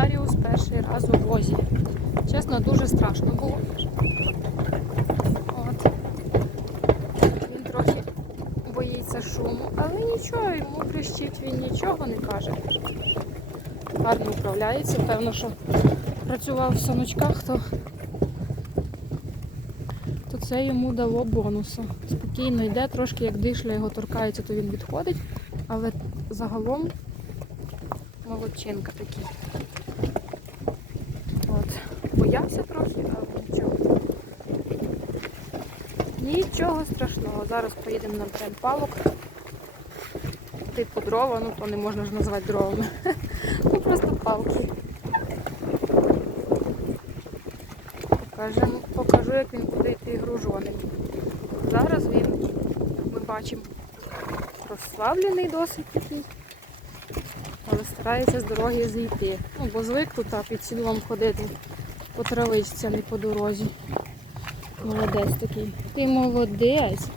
Даріус перший раз у возі. Чесно, дуже страшно було. От. Він трохи боїться шуму, але нічого, йому крещить, він нічого не каже. Гарно управляється, певно, що працював в саночках, то, то це йому дало бонусу. Спокійно йде, трошки як дишля його торкається, то він відходить, але загалом молодчинка такий. От. Боявся трохи, але нічого. Нічого страшного. Зараз поїдемо на бренд палок. Типу дрова, ну то не можна ж назвати дровами. Ну просто палки. Покажемо, покажу, як він буде йти гружений. Зараз він, ми бачимо, розслаблений досить такий, старається з дороги зійти. Ну, бо звик тут так під сідлом ходити по травичці, а не по дорозі. Молодець такий. Ти молодець.